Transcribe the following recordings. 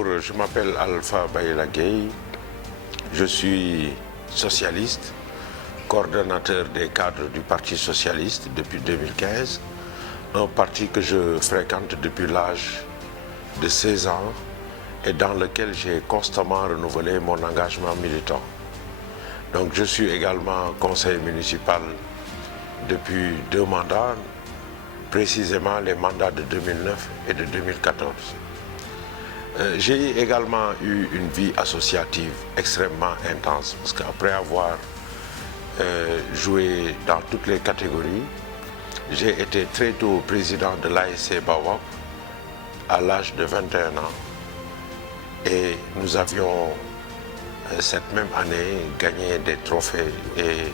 D'abord, je m'appelle Alpha Bayela Gueye, je suis socialiste, coordonnateur des cadres du Parti socialiste depuis 2015, un parti que je fréquente depuis l'âge de 16 ans et dans lequel j'ai constamment renouvelé mon engagement militant. Donc je suis également conseiller municipal depuis 2 mandats, précisément les mandats de 2009 et de 2014. J'ai également eu une vie associative extrêmement intense parce qu'après avoir joué dans toutes les catégories, j'ai été très tôt président de l'ASC Baobab à l'âge de 21 ans et nous avions cette même année gagné des trophées et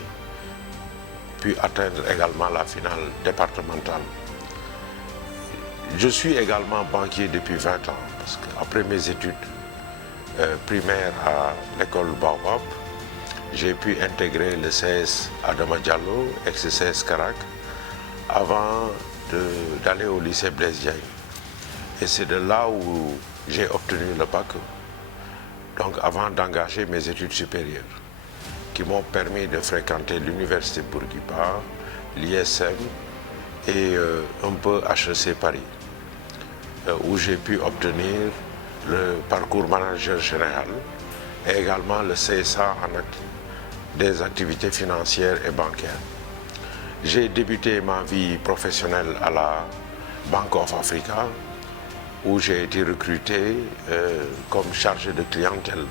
pu atteindre également la finale départementale. Je suis également banquier depuis 20 ans parce qu'après mes études primaires à l'école Baobab, j'ai pu intégrer le CS Adama Diallo, ex-CS Karak, avant d'aller au lycée Blaise Diagne. Et c'est de là où j'ai obtenu le bac, donc avant d'engager mes études supérieures, qui m'ont permis de fréquenter l'université Bourguiba, l'ISM et un peu HEC Paris, où j'ai pu obtenir le parcours manager général et également le CSA en des activités financières et bancaires. J'ai débuté ma vie professionnelle à la Bank of Africa, où j'ai été recruté comme chargé de clientèle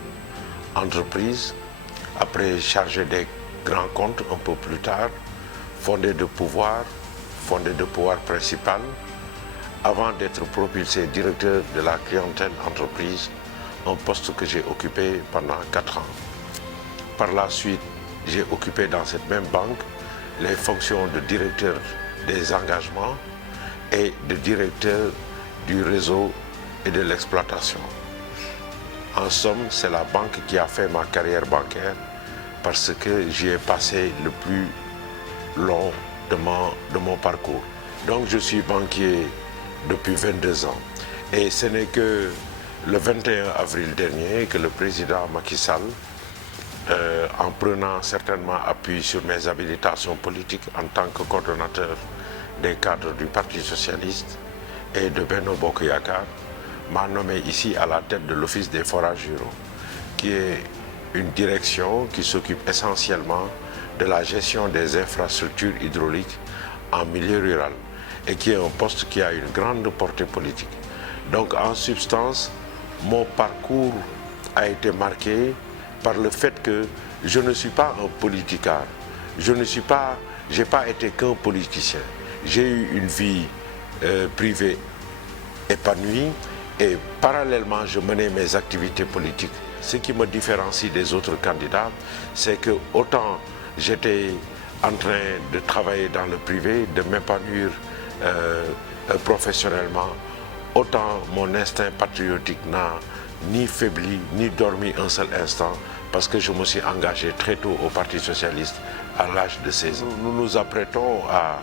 entreprise, après chargé des grands comptes un peu plus tard, fondé de pouvoir principal, avant d'être propulsé directeur de la clientèle entreprise, un poste que j'ai occupé pendant 4 ans. Par la suite, j'ai occupé dans cette même banque les fonctions de directeur des engagements et de directeur du réseau et de l'exploitation. En somme, c'est la banque qui a fait ma carrière bancaire parce que j'y ai passé le plus long de mon parcours. Donc je suis banquier depuis 22 ans. Et ce n'est que le 21 avril dernier que le président Macky Sall, en prenant certainement appui sur mes habilitations politiques en tant que coordonnateur des cadres du Parti socialiste et de Benno Bokk Yakaar, m'a nommé ici à la tête de l'Office des forages ruraux, qui est une direction qui s'occupe essentiellement de la gestion des infrastructures hydrauliques en milieu rural et qui est un poste qui a une grande portée politique. Donc en substance, mon parcours a été marqué par le fait que je ne suis pas un politicard, j'ai pas été qu'un politicien. J'ai eu une vie privée épanouie et parallèlement je menais mes activités politiques. Ce qui me différencie des autres candidats, c'est que autant j'étais en train de travailler dans le privé, de m'épanouir professionnellement, autant mon instinct patriotique n'a ni faibli, ni dormi un seul instant, parce que je me suis engagé très tôt au Parti socialiste à l'âge de 16 ans. Nous nous apprêtons à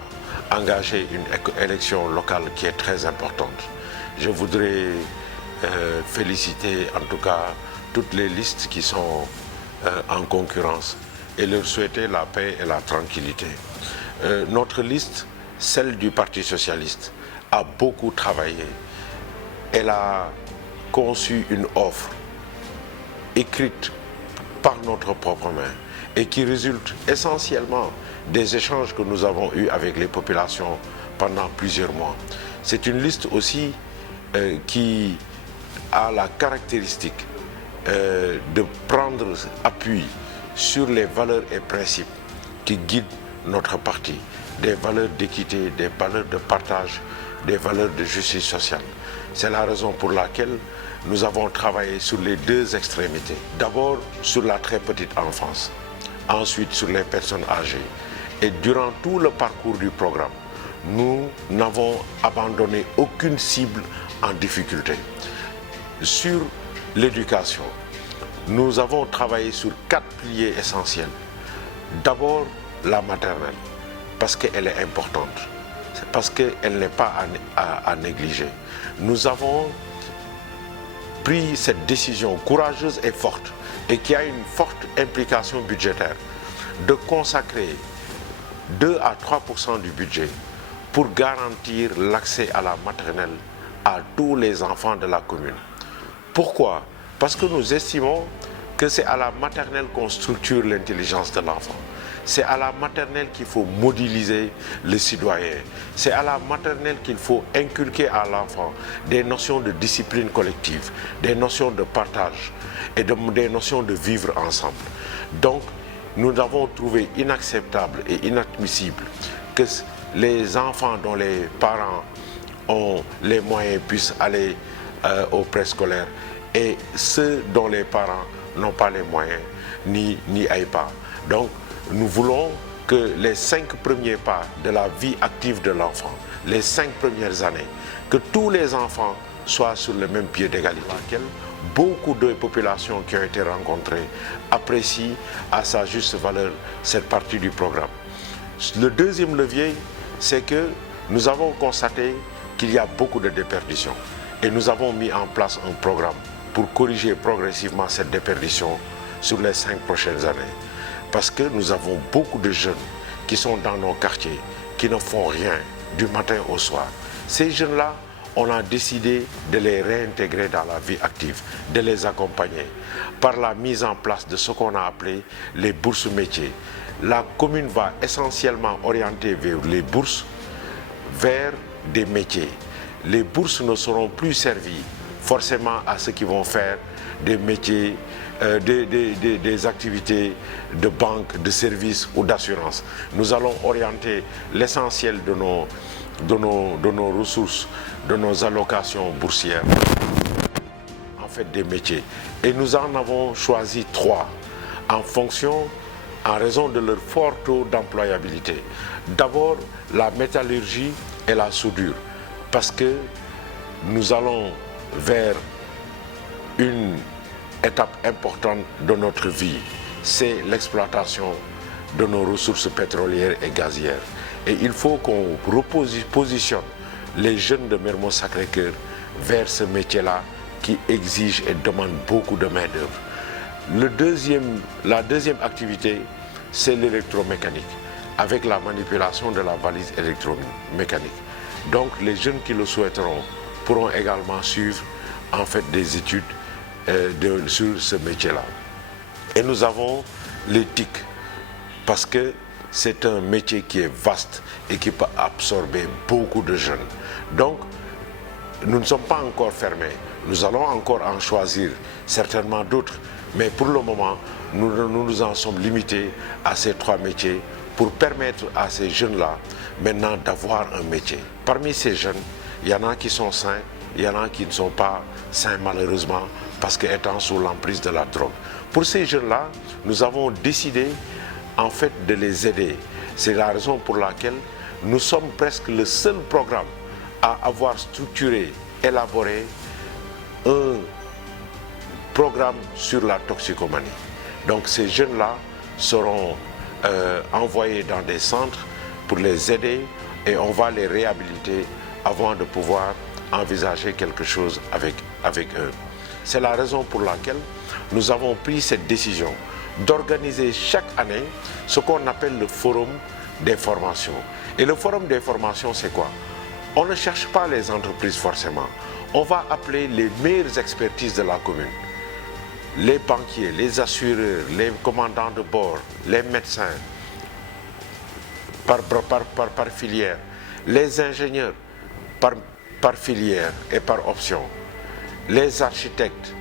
engager une élection locale qui est très importante. Je voudrais féliciter en tout cas toutes les listes qui sont en concurrence et leur souhaiter la paix et la tranquillité. Notre liste, celle du Parti socialiste, a beaucoup travaillé. Elle a conçu une offre écrite par notre propre main et qui résulte essentiellement des échanges que nous avons eus avec les populations pendant plusieurs mois. C'est une liste aussi qui a la caractéristique de prendre appui sur les valeurs et principes qui guident notre parti, des valeurs d'équité, des valeurs de partage, des valeurs de justice sociale. C'est la raison pour laquelle nous avons travaillé sur les deux extrémités. D'abord sur la très petite enfance, ensuite sur les personnes âgées. Et durant tout le parcours du programme, nous n'avons abandonné aucune cible en difficulté. Sur l'éducation, nous avons travaillé sur 4 piliers essentiels. D'abord, la maternelle, parce qu'elle est importante, c'est parce qu'elle n'est pas à négliger. Nous avons pris cette décision courageuse et forte, et qui a une forte implication budgétaire, de consacrer 2 à 3% du budget pour garantir l'accès à la maternelle à tous les enfants de la commune. Pourquoi? Parce que nous estimons que c'est à la maternelle qu'on structure l'intelligence de l'enfant. C'est à la maternelle qu'il faut modéliser le citoyen. C'est à la maternelle qu'il faut inculquer à l'enfant des notions de discipline collective, des notions de partage et des notions de vivre ensemble. Donc, nous avons trouvé inacceptable et inadmissible que les enfants dont les parents ont les moyens puissent aller au préscolaire et ceux dont les parents n'ont pas les moyens ni aillent pas. Donc, nous voulons que les 5 premiers pas de la vie active de l'enfant, les 5 premières années, que tous les enfants soient sur le même pied d'égalité. Beaucoup de populations qui ont été rencontrées apprécient à sa juste valeur cette partie du programme. Le deuxième levier, c'est que nous avons constaté qu'il y a beaucoup de déperditions et nous avons mis en place un programme pour corriger progressivement cette déperdition sur les 5 prochaines années. Parce que nous avons beaucoup de jeunes qui sont dans nos quartiers, qui ne font rien du matin au soir. Ces jeunes-là, on a décidé de les réintégrer dans la vie active, de les accompagner par la mise en place de ce qu'on a appelé les bourses métiers. La commune va essentiellement orienter vers les bourses vers des métiers. Les bourses ne seront plus servies forcément à ceux qui vont faire des métiers, des activités de banque, de services ou d'assurance. Nous allons orienter l'essentiel de nos ressources, de nos allocations boursières, en fait des métiers. Et nous en avons choisi 3 en raison de leur fort taux d'employabilité. D'abord, la métallurgie et la soudure, parce que nous allons vers une étape importante de notre vie, c'est l'exploitation de nos ressources pétrolières et gazières. Et il faut qu'on repositionne les jeunes de Mermoz Sacré-Cœur vers ce métier-là qui exige et demande beaucoup de main-d'œuvre. La deuxième activité, c'est l'électromécanique, avec la manipulation de la valise électromécanique. Donc les jeunes qui le souhaiteront pourront également suivre en fait des études sur ce métier-là. Et nous avons les TIC, parce que c'est un métier qui est vaste et qui peut absorber beaucoup de jeunes. Donc, nous ne sommes pas encore fermés. Nous allons encore en choisir certainement d'autres. Mais pour le moment, nous en sommes limités à ces 3 métiers pour permettre à ces jeunes-là maintenant d'avoir un métier. Parmi ces jeunes, il y en a qui sont sains, il y en a qui ne sont pas sains malheureusement parce qu'étant sous l'emprise de la drogue. Pour ces jeunes-là, nous avons décidé en fait de les aider. C'est la raison pour laquelle nous sommes presque le seul programme à avoir structuré, élaboré un programme sur la toxicomanie. Donc ces jeunes-là seront envoyés dans des centres pour les aider et on va les réhabiliter avant de pouvoir envisager quelque chose avec eux. C'est la raison pour laquelle nous avons pris cette décision d'organiser chaque année ce qu'on appelle le forum des formations. Et le forum des formations, c'est quoi? On ne cherche pas les entreprises forcément. On va appeler les meilleures expertises de la commune. Les banquiers, les assureurs, les commandants de bord, les médecins, par filière, les ingénieurs par filière et par option, les architectes.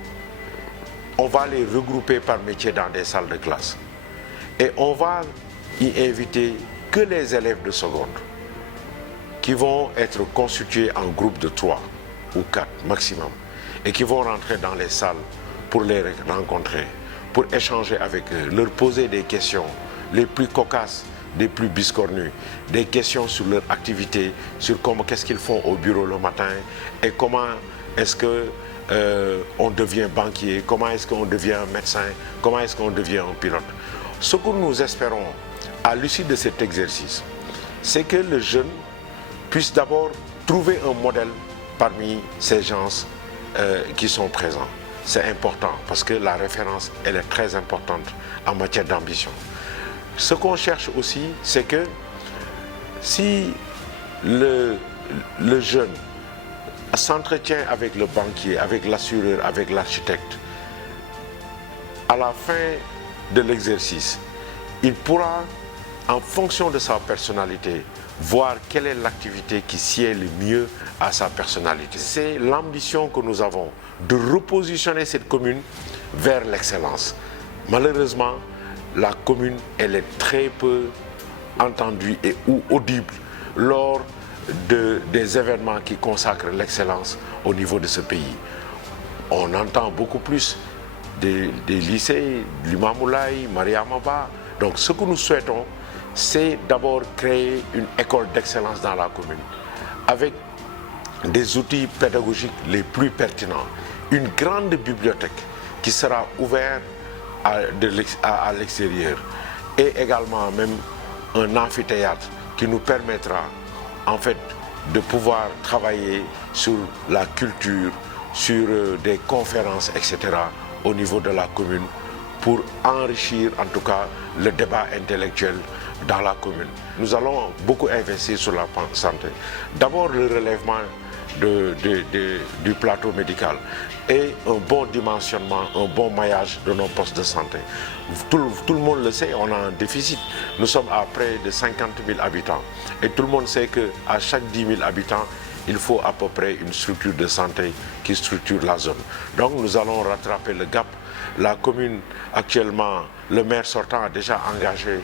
On va les regrouper par métier dans des salles de classe. Et on va y inviter que les élèves de seconde qui vont être constitués en groupe de 3 ou 4 maximum et qui vont rentrer dans les salles pour les rencontrer, pour échanger avec eux, leur poser des questions les plus cocasses, des plus biscornues, des questions sur leur activité, sur qu'est-ce qu'ils font au bureau le matin et comment est-ce que on devient banquier, comment est-ce qu'on devient un médecin, comment est-ce qu'on devient un pilote. Ce que nous espérons à l'issue de cet exercice, c'est que le jeune puisse d'abord trouver un modèle parmi ces gens qui sont présents. C'est important parce que la référence, elle est très importante en matière d'ambition. Ce qu'on cherche aussi, c'est que si le jeune s'entretient avec le banquier, avec l'assureur, avec l'architecte, à la fin de l'exercice, il pourra, en fonction de sa personnalité, voir quelle est l'activité qui sied le mieux à sa personnalité. C'est l'ambition que nous avons de repositionner cette commune vers l'excellence. Malheureusement, la commune, elle est très peu entendue et ou audible lors des événements qui consacrent l'excellence au niveau de ce pays. On entend beaucoup plus des lycées, Limamoulaye, Mariamaba. Donc ce que nous souhaitons, c'est d'abord créer une école d'excellence dans la commune, avec des outils pédagogiques les plus pertinents, une grande bibliothèque qui sera ouverte à l'extérieur, et également même un amphithéâtre qui nous permettra en fait de pouvoir travailler sur la culture, sur des conférences, etc. au niveau de la commune pour enrichir en tout cas le débat intellectuel dans la commune. Nous allons beaucoup investir sur la santé. D'abord le relèvement du plateau médical et un bon dimensionnement, un bon maillage de nos postes de santé. Tout le monde le sait, on a un déficit. Nous sommes à près de 50 000 habitants et tout le monde sait qu'à chaque 10 000 habitants, il faut à peu près une structure de santé qui structure la zone. Donc nous allons rattraper le gap. La commune, actuellement, le maire sortant a déjà engagé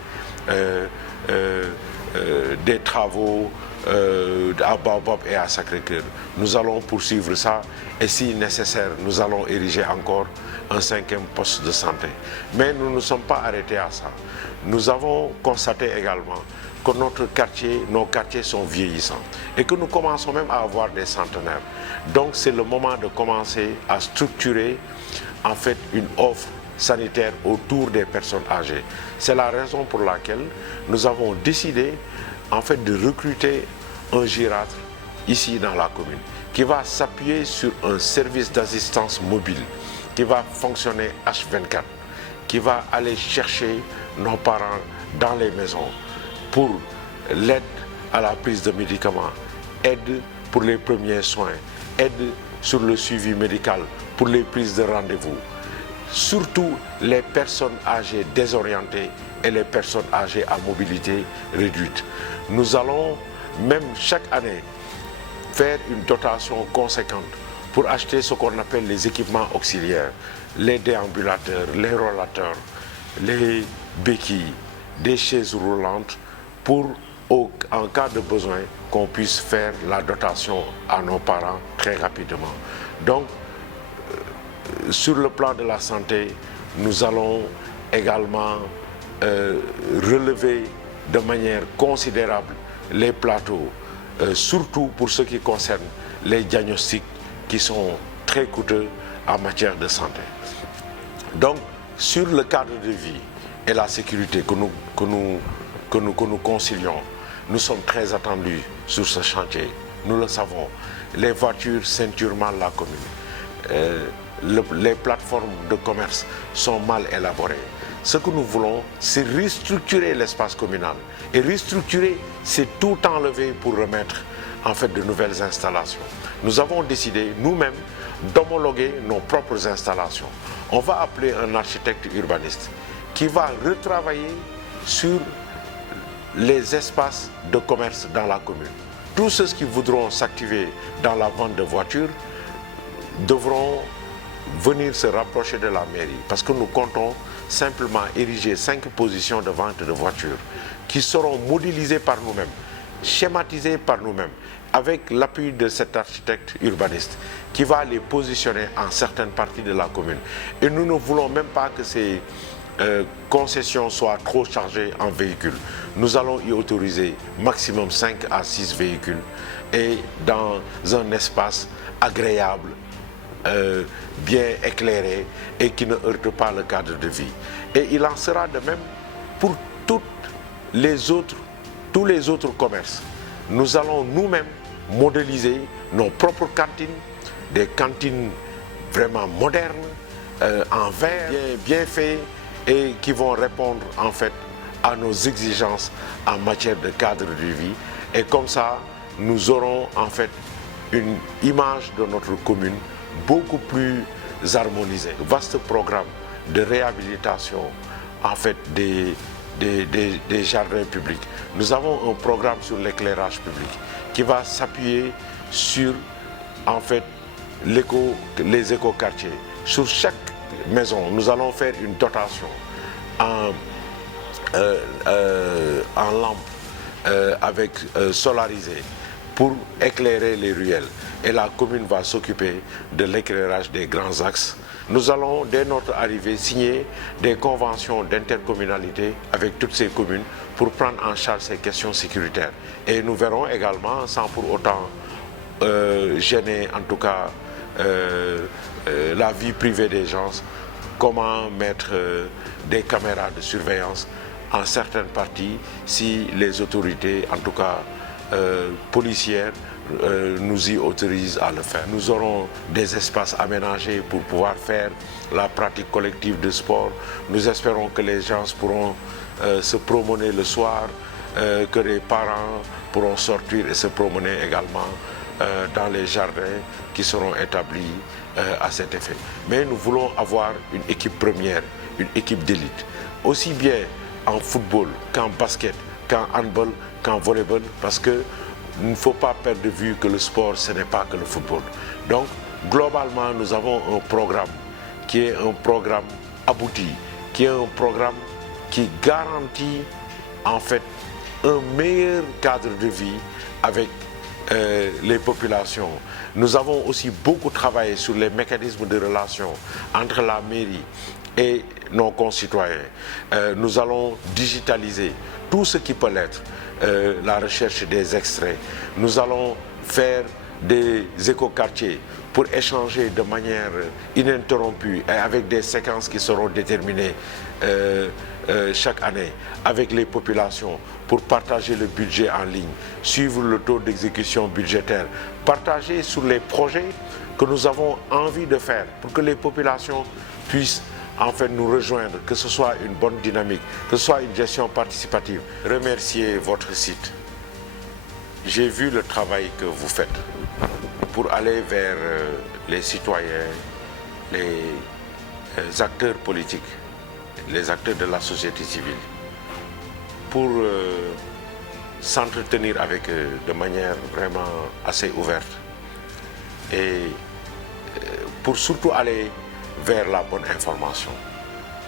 des travaux à Baobab et à Sacré-Cœur. Nous allons poursuivre ça et si nécessaire, nous allons ériger encore un 5e poste de santé. Mais nous ne sommes pas arrêtés à ça. Nous avons constaté également que nos quartiers sont vieillissants et que nous commençons même à avoir des centenaires. Donc c'est le moment de commencer à structurer en fait une offre sanitaire autour des personnes âgées. C'est la raison pour laquelle nous avons décidé en fait de recruter un gériatre ici dans la commune qui va s'appuyer sur un service d'assistance mobile qui va fonctionner H24, qui va aller chercher nos parents dans les maisons pour l'aide à la prise de médicaments, aide pour les premiers soins, aide sur le suivi médical pour les prises de rendez-vous. Surtout les personnes âgées désorientées et les personnes âgées à mobilité réduite. Nous allons même chaque année faire une dotation conséquente pour acheter ce qu'on appelle les équipements auxiliaires, les déambulateurs, les rollateurs, les béquilles, des chaises roulantes pour, en cas de besoin, qu'on puisse faire la dotation à nos parents très rapidement. Donc, sur le plan de la santé, nous allons également relever de manière considérable les plateaux, surtout pour ce qui concerne les diagnostics qui sont très coûteux en matière de santé. Donc, sur le cadre de vie et la sécurité que nous concilions, nous sommes très attendus sur ce chantier. Nous le savons. Les voitures ceinturent mal la commune. Les plateformes de commerce sont mal élaborées. Ce que nous voulons, c'est restructurer l'espace communal. Et restructurer, c'est tout enlever pour remettre en fait de nouvelles installations. Nous avons décidé nous-mêmes d'homologuer nos propres installations. On va appeler un architecte urbaniste qui va retravailler sur les espaces de commerce dans la commune. Tous ceux qui voudront s'activer dans la vente de voitures devront venir se rapprocher de la mairie parce que nous comptons simplement ériger 5 positions de vente de voitures qui seront modélisées par nous-mêmes, schématisées par nous-mêmes avec l'appui de cet architecte urbaniste qui va les positionner en certaines parties de la commune. Et nous ne voulons même pas que ces concessions soient trop chargées en véhicules. Nous allons y autoriser maximum 5 à 6 véhicules et dans un espace agréable, bien éclairé et qui ne heurte pas le cadre de vie. Et il en sera de même pour tous les autres commerces. Nous allons nous-mêmes modéliser nos propres cantines des cantines vraiment modernes, en verre, bien faits et qui vont répondre en fait à nos exigences en matière de cadre de vie. Et comme ça, nous aurons en fait une image de notre commune beaucoup plus harmonisée. Vaste programme de réhabilitation en fait des jardins publics. Nous avons un programme sur l'éclairage public qui va s'appuyer sur en fait les écoquartiers. Sur chaque maison, nous allons faire une dotation en lampes avec solarisées pour éclairer les ruelles. Et la commune va s'occuper de l'éclairage des grands axes. Nous allons, dès notre arrivée, signer des conventions d'intercommunalité avec toutes ces communes pour prendre en charge ces questions sécuritaires. Et nous verrons également, sans pour autant gêner en tout cas la vie privée des gens, comment mettre des caméras de surveillance en certaines parties si les autorités, en tout cas policières, nous y autorisent à le faire. Nous aurons des espaces aménagés pour pouvoir faire la pratique collective de sport. Nous espérons que les gens pourront se promener le soir, que les parents pourront sortir et se promener également dans les jardins qui seront établis à cet effet. Mais nous voulons avoir une équipe première, une équipe d'élite, aussi bien en football qu'en basket, qu'en handball, qu'en volleyball, parce que il ne faut pas perdre de vue que le sport, ce n'est pas que le football. Donc, globalement, nous avons un programme qui est un programme abouti, qui est un programme qui garantit en fait un meilleur cadre de vie avec les populations. Nous avons aussi beaucoup travaillé sur les mécanismes de relation entre la mairie et nos concitoyens. Nous allons digitaliser tout ce qui peut l'être, la recherche des extraits. Nous allons faire des écoquartiers pour échanger de manière ininterrompue et avec des séquences qui seront déterminées chaque année avec les populations pour partager le budget en ligne, suivre le taux d'exécution budgétaire, partager sur les projets que nous avons envie de faire pour que les populations puissent en fait nous rejoindre, que ce soit une bonne dynamique, que ce soit une gestion participative. Remercier votre site. J'ai vu le travail que vous faites pour aller vers les citoyens, les acteurs politiques, les acteurs de la société civile, pour s'entretenir avec eux de manière vraiment assez ouverte et pour surtout aller vers la bonne information,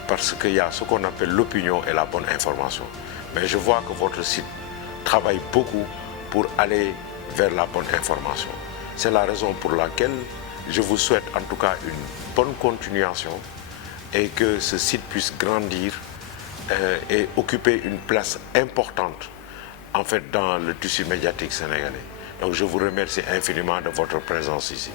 parce qu'il y a ce qu'on appelle l'opinion et la bonne information. Mais je vois que votre site travaille beaucoup pour aller vers la bonne information. C'est la raison pour laquelle je vous souhaite en tout cas une bonne continuation et que ce site puisse grandir et occuper une place importante en fait dans le tissu médiatique sénégalais. Donc je vous remercie infiniment de votre présence ici.